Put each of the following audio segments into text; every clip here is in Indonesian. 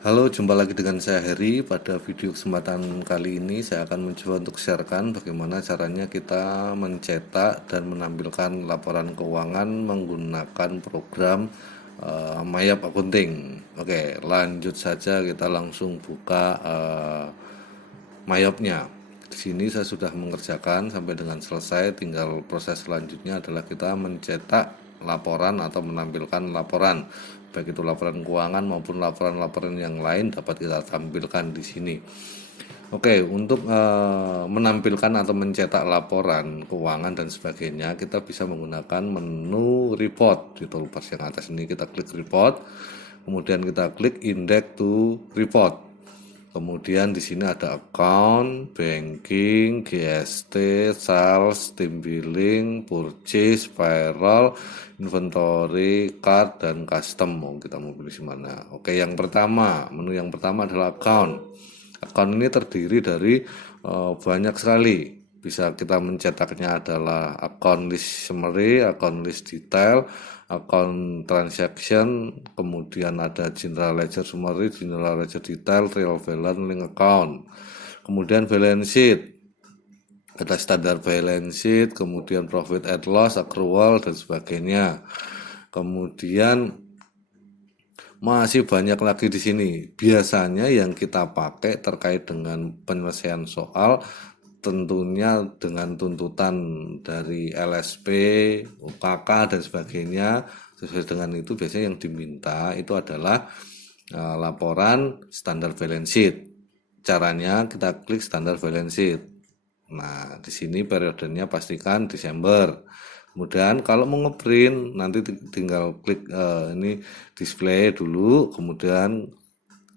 Halo, jumpa lagi dengan saya Heri. Pada video kesempatan kali ini saya akan mencoba untuk sharekan bagaimana caranya kita mencetak dan menampilkan laporan keuangan menggunakan program Mayap Accounting. Oke, lanjut saja kita langsung buka Mayapnya. Di sini saya sudah mengerjakan sampai dengan selesai, tinggal proses selanjutnya adalah kita mencetak laporan atau menampilkan laporan, baik itu laporan keuangan maupun laporan-laporan yang lain dapat kita tampilkan di sini. Oke, untuk menampilkan atau mencetak laporan keuangan dan sebagainya, kita bisa menggunakan menu report di toolbar yang atas ini. Kita klik report, kemudian kita klik index to report. Kemudian di sini ada account, banking, GST, sales, team billing, purchase, payroll, inventory, card, dan custom. Kita mau pilih mana? Oke, yang pertama, menu yang pertama adalah account. Account ini terdiri dari banyak sekali. Bisa kita mencetaknya adalah account list summary, account list detail, account transaction, kemudian ada general ledger summary, general ledger detail, real balance, link account. Kemudian balance sheet, ada standar balance sheet, kemudian profit and loss, accrual, dan sebagainya. Kemudian masih banyak lagi di sini. Biasanya yang kita pakai terkait dengan penyelesaian soal tentunya dengan tuntutan dari LSP, UKK, dan sebagainya. Sesuai dengan itu biasanya yang diminta itu adalah laporan standar balance sheet. Caranya kita klik standar balance sheet. Nah, di sini periodenya pastikan Desember. Kemudian kalau mau ngeprint nanti tinggal klik ini display dulu, kemudian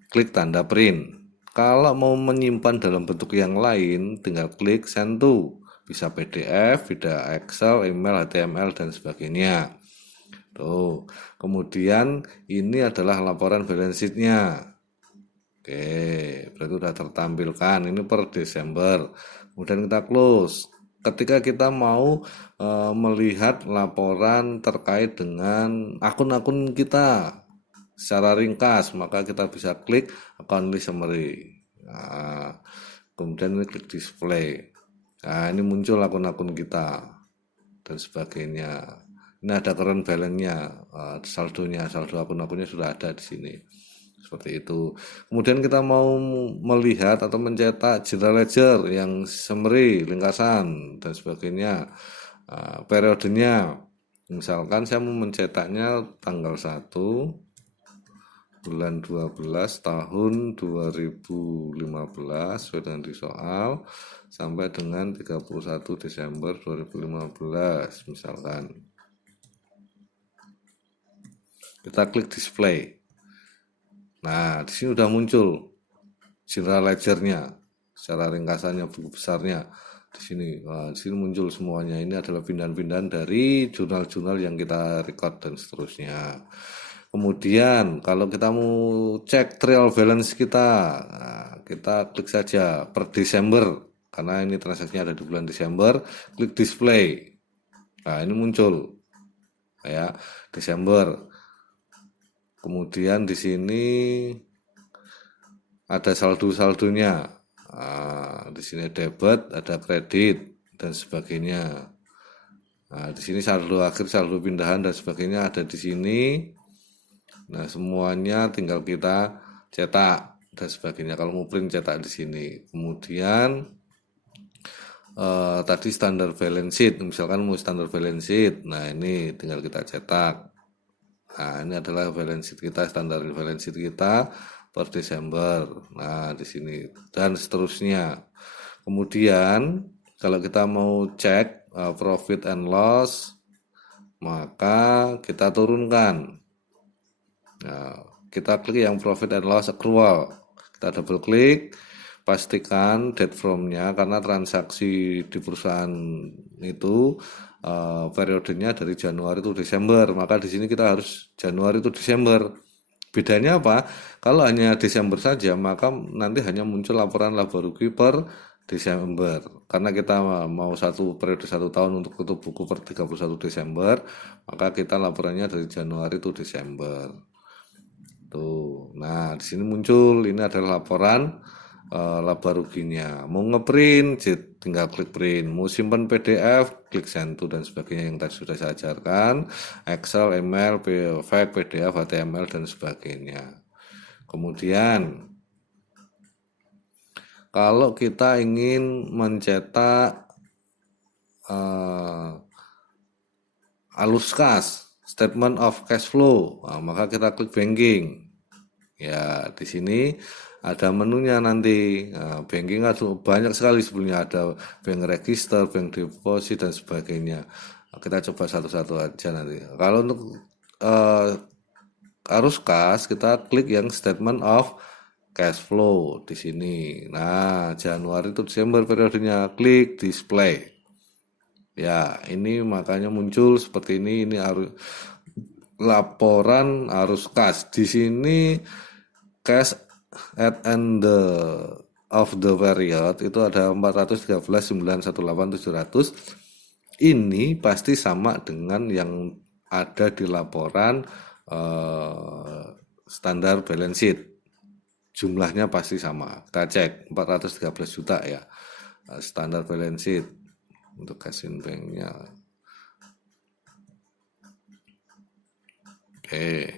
klik tanda print. Kalau mau menyimpan dalam bentuk yang lain, tinggal klik send to. Bisa PDF, bisa Excel, email, HTML, dan sebagainya. Tuh. Kemudian ini adalah laporan balance sheet-nya. Oke, berarti sudah tertampilkan. Ini per Desember. Kemudian kita close. Ketika kita mau melihat laporan terkait dengan akun-akun kita secara ringkas, maka kita bisa klik account list summary. Nah, kemudian ini klik display. Nah, ini muncul akun-akun kita dan sebagainya. Ini ada current balance-nya, saldonya, saldo akun-akunnya sudah ada di sini. Seperti itu. Kemudian kita mau melihat atau mencetak general ledger yang summary, ringkasan, dan sebagainya. Periodenya, misalkan saya mau mencetaknya tanggal 1 bulan 12 tahun 2015 sesuai dengan di soal sampai dengan 31 Desember 2015 misalkan. Kita klik display. Nah, di sini udah muncul general ledger-nya secara ringkasannya, buku besarnya di sini. Nah, di sini muncul semuanya. Ini adalah pindahan-pindahan dari jurnal-jurnal yang kita record dan seterusnya. Kemudian kalau kita mau cek trial balance kita, nah, kita klik saja per Desember karena ini transaksinya ada di bulan Desember, klik display. Nah, ini muncul ya Desember. Kemudian di sini ada saldo-saldonya. Nah, di sini debit, ada kredit dan sebagainya. Nah, di sini saldo akhir, saldo pindahan dan sebagainya ada di sini. Nah, semuanya tinggal kita cetak dan sebagainya. Kalau mau print cetak di sini. Kemudian tadi standar balance sheet, misalkan mau standar balance sheet. Nah, ini tinggal kita cetak. Nah, ini adalah balance sheet kita, standar balance sheet kita per Desember. Nah, di sini dan seterusnya. Kemudian kalau kita mau cek profit and loss, maka kita turunkan. Nah, kita klik yang profit and loss accrual. Kita double klik, pastikan date from-nya karena transaksi di perusahaan itu periodenya dari Januari itu Desember, maka di sini kita harus Januari itu Desember. Bedanya apa? Kalau hanya Desember saja, maka nanti hanya muncul laporan laba rugi per Desember. Karena kita mau satu periode 1 tahun untuk tutup buku per 31 Desember, maka kita laporannya dari Januari itu Desember. Tuh. Nah, di sini muncul ini adalah laporan laba ruginya. Mau ngeprint, tinggal klik print. Mau simpan PDF, klik send to dan sebagainya yang tadi sudah saya ajarkan. Excel, email, file, PDF, HTML dan sebagainya. Kemudian kalau kita ingin mencetak alus kas, statement of cash flow, nah, maka kita klik banking. Ya, di sini ada menunya nanti. Nah, banking ada banyak sekali sebelumnya, ada bank register, bank deposit dan sebagainya. Nah, kita coba satu-satu aja nanti. Kalau untuk arus kas, kita klik yang statement of cash flow di sini. Nah, Januari to Desember periodenya, klik display. Ya, ini makanya muncul seperti ini. Ini harus laporan arus kas. Di sini cash at end of the period itu ada 413.918.700. Ini pasti sama dengan yang ada di laporan standar balance sheet. Jumlahnya pasti sama. Kita cek 413 juta ya. Standar balance sheet untuk cash in bank-nya. Oke.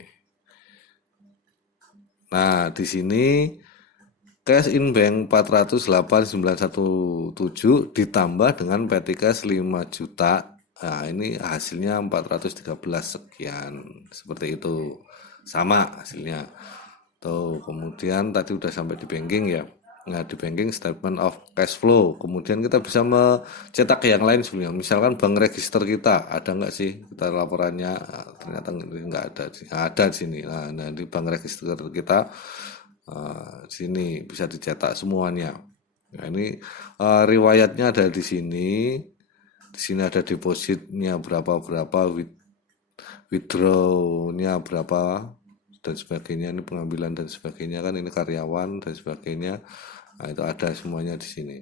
Nah, di sini cash in bank 408.917 ditambah dengan petty cash 5 juta. Nah, ini hasilnya 413 sekian. Seperti itu. Sama hasilnya. Tuh, kemudian tadi udah sampai di banking ya. Nah, di banking statement of cash flow. Kemudian kita bisa mencetak yang lain sebenarnya. Misalkan bank register kita, ada nggak sih kita laporannya? Nah, ternyata nggak ada. Ada di sini. Nah, di bank register kita sini bisa dicetak semuanya. Nah, ini riwayatnya ada di sini. Di sini ada depositnya berapa, withdraw-nya berapa dan sebagainya. Ini pengambilan dan sebagainya kan, ini karyawan dan sebagainya. Nah, itu ada semuanya di sini.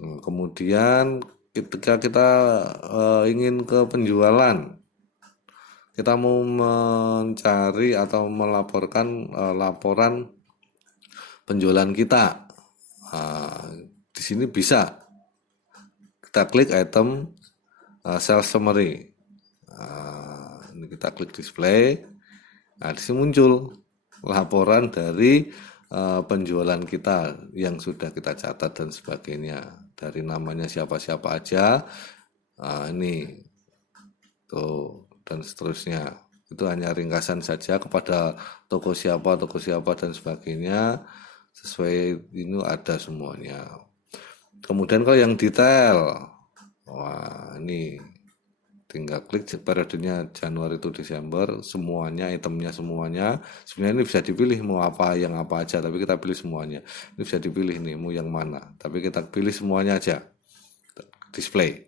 Kemudian ketika kita ingin ke penjualan, kita mau mencari atau melaporkan laporan penjualan kita. Di sini bisa kita klik item sales summary. Ini kita klik display. Nah, di sini muncul laporan dari penjualan kita yang sudah kita catat dan sebagainya. Dari namanya siapa-siapa aja. Ini tuh dan seterusnya. Itu hanya ringkasan saja kepada toko siapa dan sebagainya. Sesuai ini ada semuanya. Kemudian kalau yang detail, wah ini tinggal klik periodenya Januari to Desember, semuanya, itemnya semuanya. Sebenarnya ini bisa dipilih mau apa, yang apa aja, tapi kita pilih semuanya. Ini bisa dipilih nih mau yang mana, tapi kita pilih semuanya aja. Display.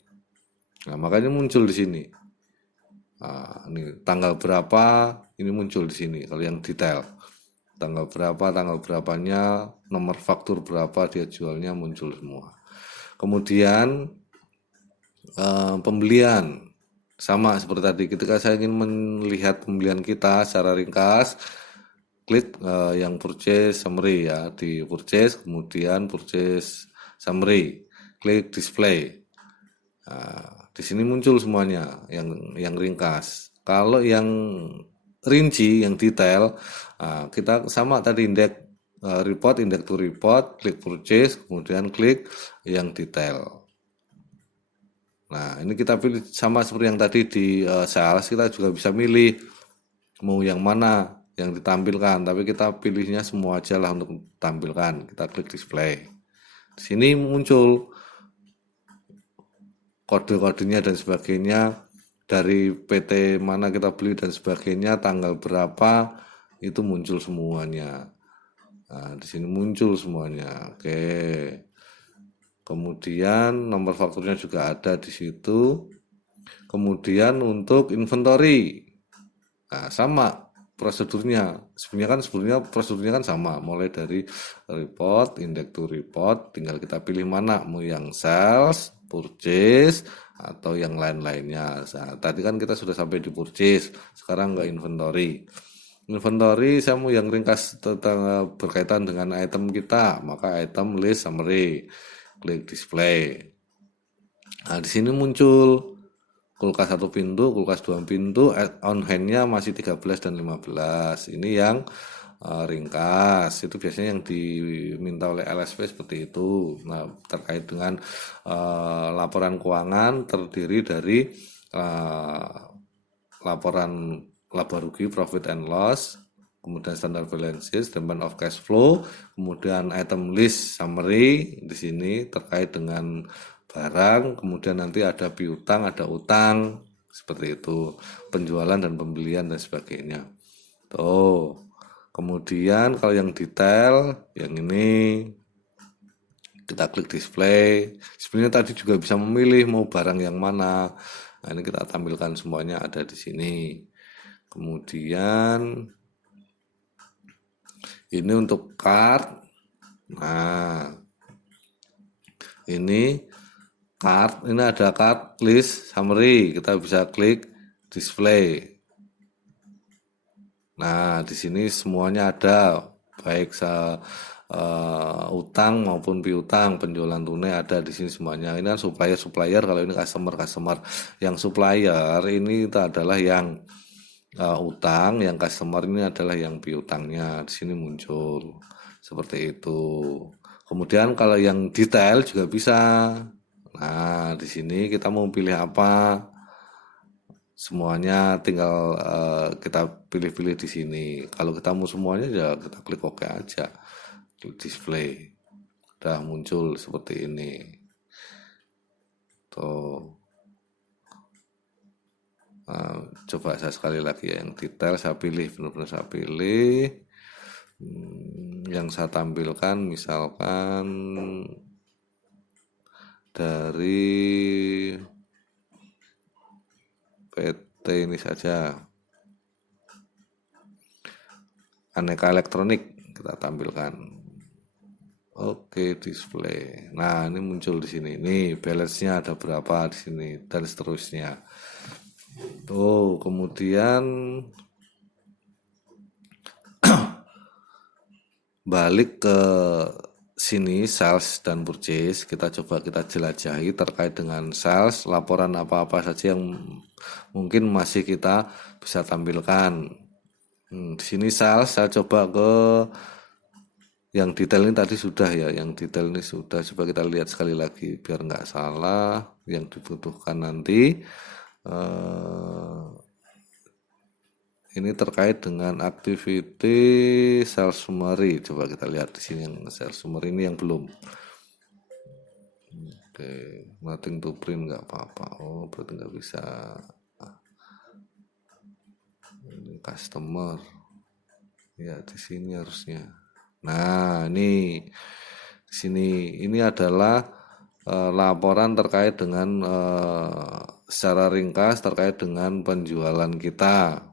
Nah, makanya muncul di sini. Nah, ini tanggal berapa, ini muncul di sini. Kalau yang detail, tanggal berapanya, nomor faktur berapa dia jualnya muncul semua. Kemudian pembelian sama seperti tadi. Ketika saya ingin melihat pembelian kita secara ringkas, klik yang purchase summary ya, di purchase, kemudian purchase summary, klik display. Nah, di sini muncul semuanya yang ringkas. Kalau yang rinci, yang detail, kita sama tadi indeks report, index to report, klik purchase, kemudian klik yang detail. Nah, ini kita pilih sama seperti yang tadi di sales, kita juga bisa milih mau yang mana yang ditampilkan, tapi kita pilihnya semua aja lah untuk ditampilkan. Kita klik display. Di sini muncul kode-kodenya dan sebagainya, dari PT mana kita beli dan sebagainya, tanggal berapa, itu muncul semuanya. Nah, di sini muncul semuanya. Oke. Kemudian nomor fakturnya juga ada di situ. Kemudian untuk inventory, nah sama prosedurnya. Sebelumnya prosedurnya kan sama, mulai dari report, index to report, tinggal kita pilih mana, mau yang sales, purchase, atau yang lain-lainnya. Nah, tadi kan kita sudah sampai di purchase, sekarang ke inventory. Inventory saya mau yang ringkas tentang berkaitan dengan item kita, maka item list summary, klik display. Nah, di sini muncul kulkas 1 pintu, kulkas 2 pintu, on hand-nya masih 13 dan 15. Ini yang ringkas, itu biasanya yang diminta oleh LSP seperti itu. Nah, terkait dengan laporan keuangan terdiri dari laporan laba rugi, profit and loss, kemudian standard balance sheet, statement of cash flow, kemudian item list summary di sini terkait dengan barang, kemudian nanti ada piutang, ada utang, seperti itu, penjualan dan pembelian dan sebagainya. Tuh. Kemudian kalau yang detail, yang ini kita klik display. Sebenarnya tadi juga bisa memilih mau barang yang mana. Nah, ini kita tampilkan semuanya ada di sini. Kemudian ini untuk card. Nah, ini card, ini ada card list summary. Kita bisa klik display. Nah, di sini semuanya ada, baik utang maupun piutang, penjualan tunai ada di sini semuanya. Ini kan supplier, kalau ini customer. Yang supplier ini itu adalah yang utang, yang customer ini adalah yang piutangnya. Di sini muncul seperti itu. Kemudian kalau yang detail juga bisa. Nah, di sini kita mau pilih apa? Semuanya tinggal kita pilih-pilih di sini. Kalau kita mau semuanya ya kita klik OK aja. Klik display. Udah muncul seperti ini. Tuh. Coba saya sekali lagi ya, yang detail saya pilih, benar-benar saya pilih. Yang saya tampilkan misalkan dari PT ini saja, aneka elektronik kita tampilkan. Oke, display. Nah, ini muncul di sini. Nih, balance-nya ada berapa di sini dan seterusnya. Tuh, kemudian balik ke sini sales dan purchase, kita coba kita jelajahi terkait dengan sales, laporan apa-apa saja yang mungkin masih kita bisa tampilkan. Di sini sales saya coba ke yang detail ini tadi sudah ya, yang detail ini sudah, coba kita lihat sekali lagi biar nggak salah yang dibutuhkan nanti. Ini terkait dengan activity sales summary. Coba kita lihat di sini yang sales summary ini yang belum. Oke, nothing to print nggak apa-apa. Oh, berarti nggak bisa. Ini customer. Ya, di sini harusnya. Nah, ini di sini ini adalah laporan terkait dengan secara ringkas terkait dengan penjualan kita.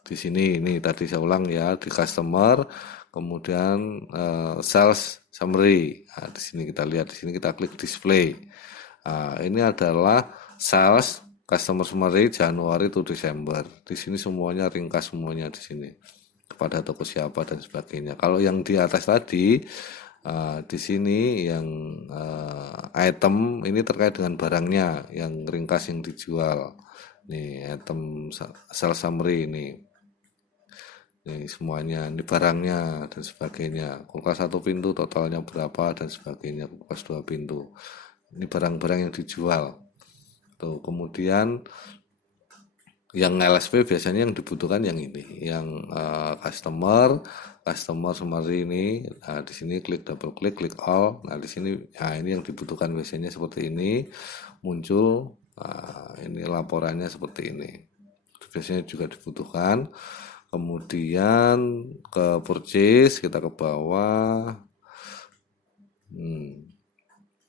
Di sini ini tadi saya ulang ya, di customer, kemudian sales summary. Nah, di sini kita lihat, di sini kita klik display. Nah, ini adalah sales customer summary Januari to Desember. Di sini semuanya ringkas semuanya di sini, kepada toko siapa dan sebagainya. Kalau yang di atas tadi di sini yang item ini terkait dengan barangnya, yang ringkas yang dijual. Nih item sales summary ini. Nih semuanya, ini barangnya dan sebagainya. Kulkas 1 pintu totalnya berapa dan sebagainya. Kulkas 2 pintu. Ini barang-barang yang dijual. Tuh, kemudian yang LSP biasanya yang dibutuhkan yang ini, yang customer summary ini. Nah, di sini klik double klik all. Nah, di sini ini yang dibutuhkan biasanya seperti ini muncul. Ini laporannya seperti ini. Biasanya juga dibutuhkan. Kemudian ke purchase, kita ke bawah.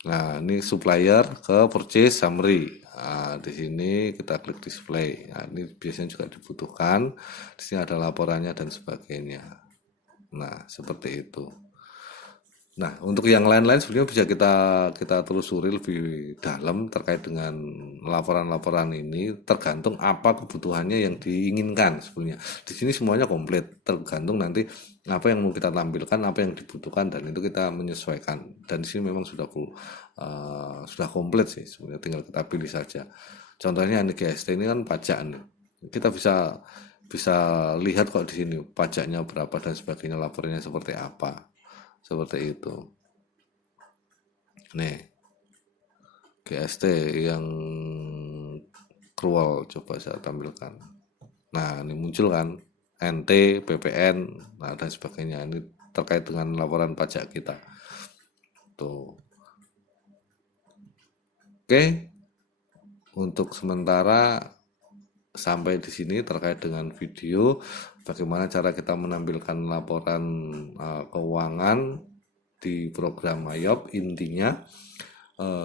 Nah, ini supplier ke purchase summary. Nah, di sini kita klik display. Nah, ini biasanya juga dibutuhkan. Di sini ada laporannya dan sebagainya. Nah, seperti itu. Nah, untuk yang lain-lain sebenarnya bisa kita kita telusuri lebih dalam terkait dengan laporan-laporan ini, tergantung apa kebutuhannya yang diinginkan sebenarnya. Di sini semuanya komplit, tergantung nanti apa yang mau kita tampilkan, apa yang dibutuhkan, dan itu kita menyesuaikan. Dan di sini memang sudah komplit sih sebenarnya, tinggal kita pilih saja. Contohnya NGST ini kan pajak nih. Kita bisa bisa lihat kok di sini pajaknya berapa dan sebagainya, laporannya seperti apa. Seperti itu. Nih, GST yang cruel coba saya tampilkan. Nah, ini muncul kan NT, PPN, nah dan sebagainya. Ini terkait dengan laporan pajak kita. Tuh. Oke, untuk sementara sampai di sini terkait dengan video bagaimana cara kita menampilkan laporan keuangan di program Mayop. Intinya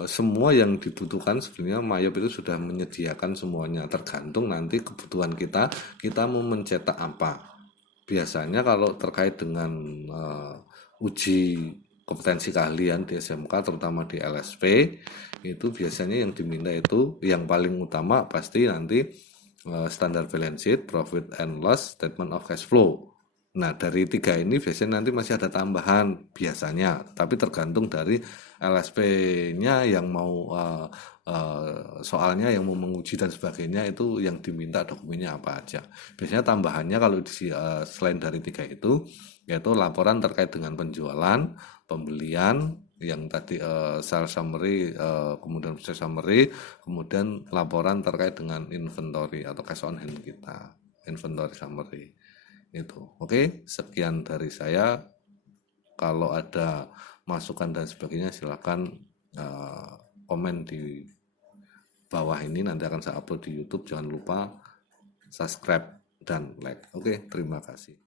semua yang dibutuhkan sebenarnya Mayop itu sudah menyediakan semuanya, tergantung nanti kebutuhan kita mau mencetak apa. Biasanya kalau terkait dengan uji kompetensi keahlian di SMK terutama di LSP, itu biasanya yang diminta itu yang paling utama pasti nanti standar balance sheet, profit and loss, statement of cash flow. Nah, dari 3 ini biasanya nanti masih ada tambahan biasanya, tapi tergantung dari LSP-nya yang mau soalnya yang mau menguji dan sebagainya, itu yang diminta dokumennya apa aja. Biasanya tambahannya kalau selain dari 3 itu, yaitu laporan terkait dengan penjualan, pembelian, yang tadi sales summary, kemudian sales summary, kemudian laporan terkait dengan inventory atau cash on hand kita, inventory summary. Itu. Oke, sekian dari saya. Kalau ada masukan dan sebagainya silakan komen di bawah ini, nanti akan saya upload di YouTube. Jangan lupa subscribe dan like. Oke, terima kasih.